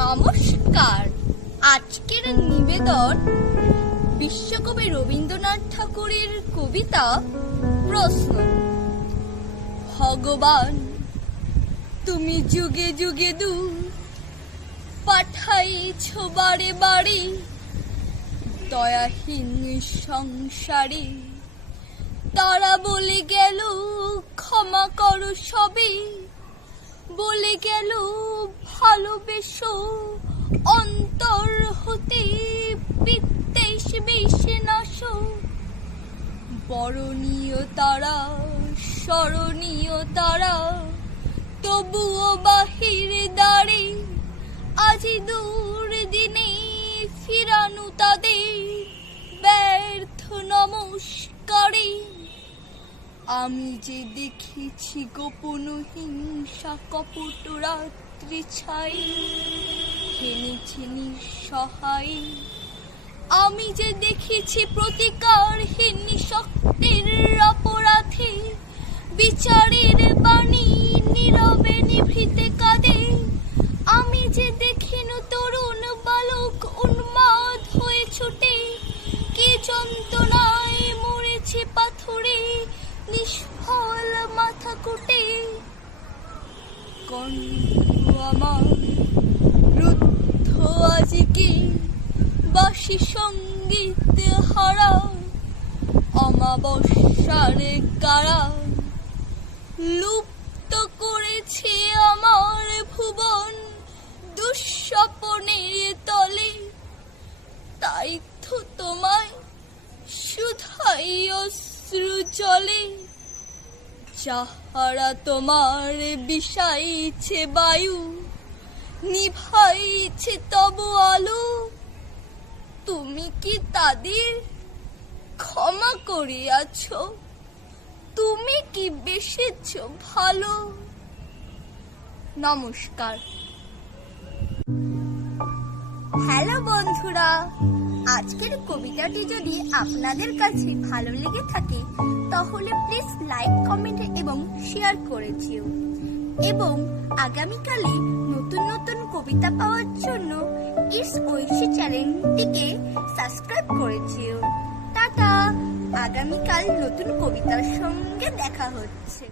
নমস্কার। আজকের নিবেদন বিশ্বকবি রবীন্দ্রনাথ ঠাকুরের কবিতা প্রশ্ন। ভগবান তুমি যুগে যুগে দূত পাঠাইছ বারে বারে, দয়াহীন সংসারে তারা বলে গেল ক্ষমা করো সবে, বলে গেল ভালোবেসো অন্তর হতে বিদ্বেষ বিষ নাশো। বরণীয় তারা স্মরণীয় তারা তবুও বাহির দ্বারে, আজি দূর দিনে ফিরানো তাদের ব্যর্থ নমস্কারে। আমি যে দেখেছি গোপন হিংসা কপট রাত্রি ছাই, হেনেছি নিঃসহায়। আমি যে দেখেছি প্রতিকারহীন শক্তির অপরাধে, বিচারের বাণী নীরবে নিভৃতে কাঁদে। আমি যে দেখিনু তরুণ বালক উন্মাদ হয়ে ছুটে, কি যন্ত্রণায় মরেছে পাথরে নিষ্ফল মাথা কুটে। কণ্ঠ আমার রুদ্ধ আজিকে বাসি সঙ্গীত হারা, অমাবস্যার কারা লুপ্ত করেছে আমার ভুবন দুঃস্বপনের তলে। তাই তো তোমায় শুধাই অশ্রু জলে, যাহারা তোমার বিষাইছে বায়ু নিভাইছে তব আলো। তুমি কি তাদের ক্ষমা করিয়াছ? তুমি কি বেসেছ ভালো? নমস্কার। হ্যালো বন্ধুরা, আজকের কবিতাটি যদি আপনাদের কাছে ভালো লেগে থাকে তাহলে প্লিজ লাইক, কমেন্ট এবং শেয়ার করে দিও। এবং আগামীকালে নতুন নতুন কবিতা পাওয়ার জন্য ইটস ঐশী চ্যানেলটিকে সাবস্ক্রাইব করে দিও। টাটা, আগামীকাল নতুন কবিতার সঙ্গে দেখা হচ্ছে।